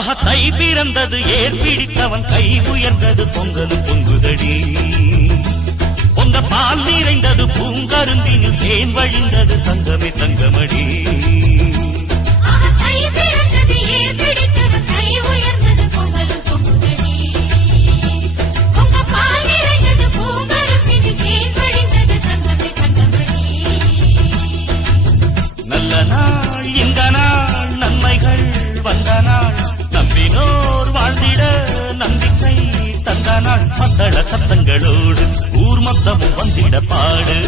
தை பிறந்தது ஏர் பிடித்தவன் கை உயர்ந்தது பொங்கலும் பொங்குதடி பொங்க பால் நிறைந்தது பூங்கருந்தினில் தேன் வழிந்தது தங்கமே தங்கமடி நல்ல நாள் இந்த நாள் நன்மைகள் வந்த நாள் நம்பினோர் வாழ்ந்திட நம்பிக்கை தந்த நாள் மத்தள சத்தங்களோடு ஊர் மொத்தமும் வந்திட பாடு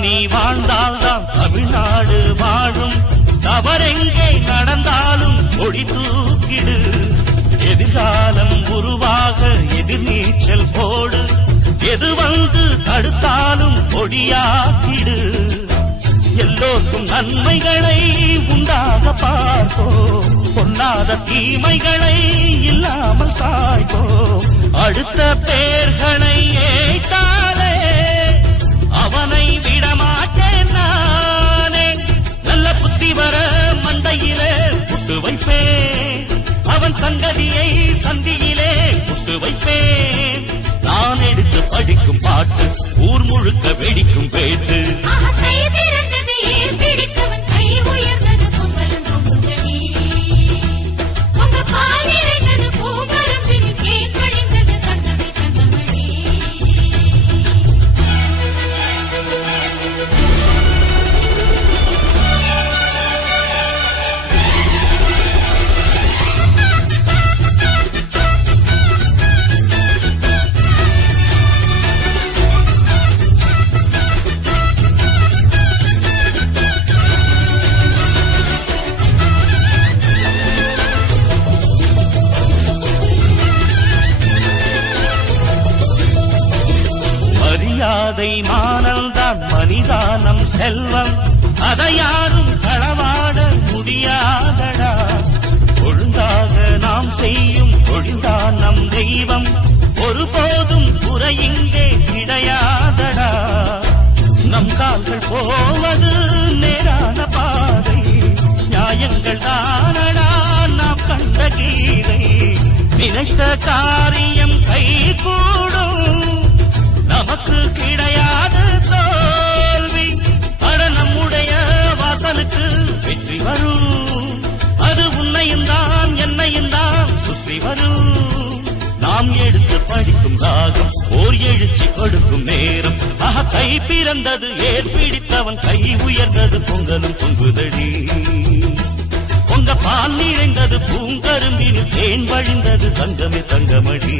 நீ வாழ்ந்தால்தான் தமிழ்நாடு வாழும் தவறெங்கே நடந்தாலும் கொடி தூக்கிடு எதிர்காலம் உருவாக எதிர்நீச்சல் போடு எது வந்து தடுத்தாலும் கொடியாக்கிடு எல்லோருக்கும் நன்மைகளை உண்டாக பார்ப்போம் பொல்லாத தீமைகளை இல்லாமல் சாய்ப்போம் அடுத்த பேர்களை ஏற்றாலே அவனை விடமாட்டேன் நானே நல்ல புத்தி வர மண்டையிலே புட்டு வைப்பேன் அவன் சங்கதியை சந்தியிலே புட்டு வைப்பேன் நான் எடுத்து படிக்கும் பாட்டு ஊர் முழுக்க வெடிக்கும் பேட்டு மரியாதை மானல்தான் மனிதானம் செல்வம் அதை யாரும் களவாட முடியாதடா ஒழுங்காக நாம் செய்யும் ஒழுங்கான் நம் தெய்வம் ஒருபோதும் குறை இங்கே கிடையாதடா நம் கால்கள் போவது நேரான பாதை நியாயங்கள் தானடா நாம் கண்ட கீதை நினைத்த காரியம் கை கூடும் நமக்கு கிடையாது தோல்வி அட நம்முடைய வாசலுக்கு வெற்றி வரும் அது உன்னையும் தான் என்னையும் தான் சுற்றி வரும் நாம் எடுத்து படிக்கும் ராகம் ஓர் எழுச்சி கொடுக்கும் நேரம் தை பிறந்தது ஏர் பிடித்தவன் கை உயர்ந்தது பொங்கலும் பொங்குதடி பொங்க பால் நிறைந்தது பூங்கரும்பினில் தேன் வழிந்தது தங்கமே தங்கமடி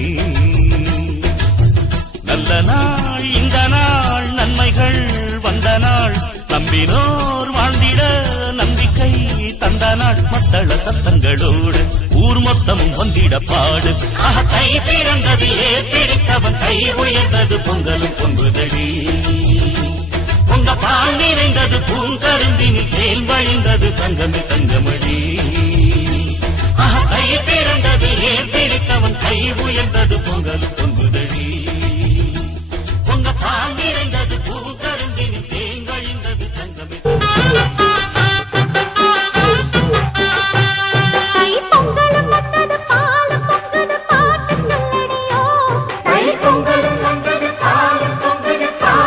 நல்ல நாள் இந்த நாள் நன்மைகள் வந்த நாள் நம்பினோர் வாழ்ந்திட நம்பிக்கை தந்த நாள் மத்தள சத்தங்களோடு ஊர் மொத்தமும் வந்திட பாடு தை பிறந்தது ஏர் பிடித்தவன் கை உயர்ந்தது பொங்கலும் பொங்குதடி பொங்க பால் நிறைந்தது பூங்கருந்தினில் தேன் வழிந்தது தங்கமே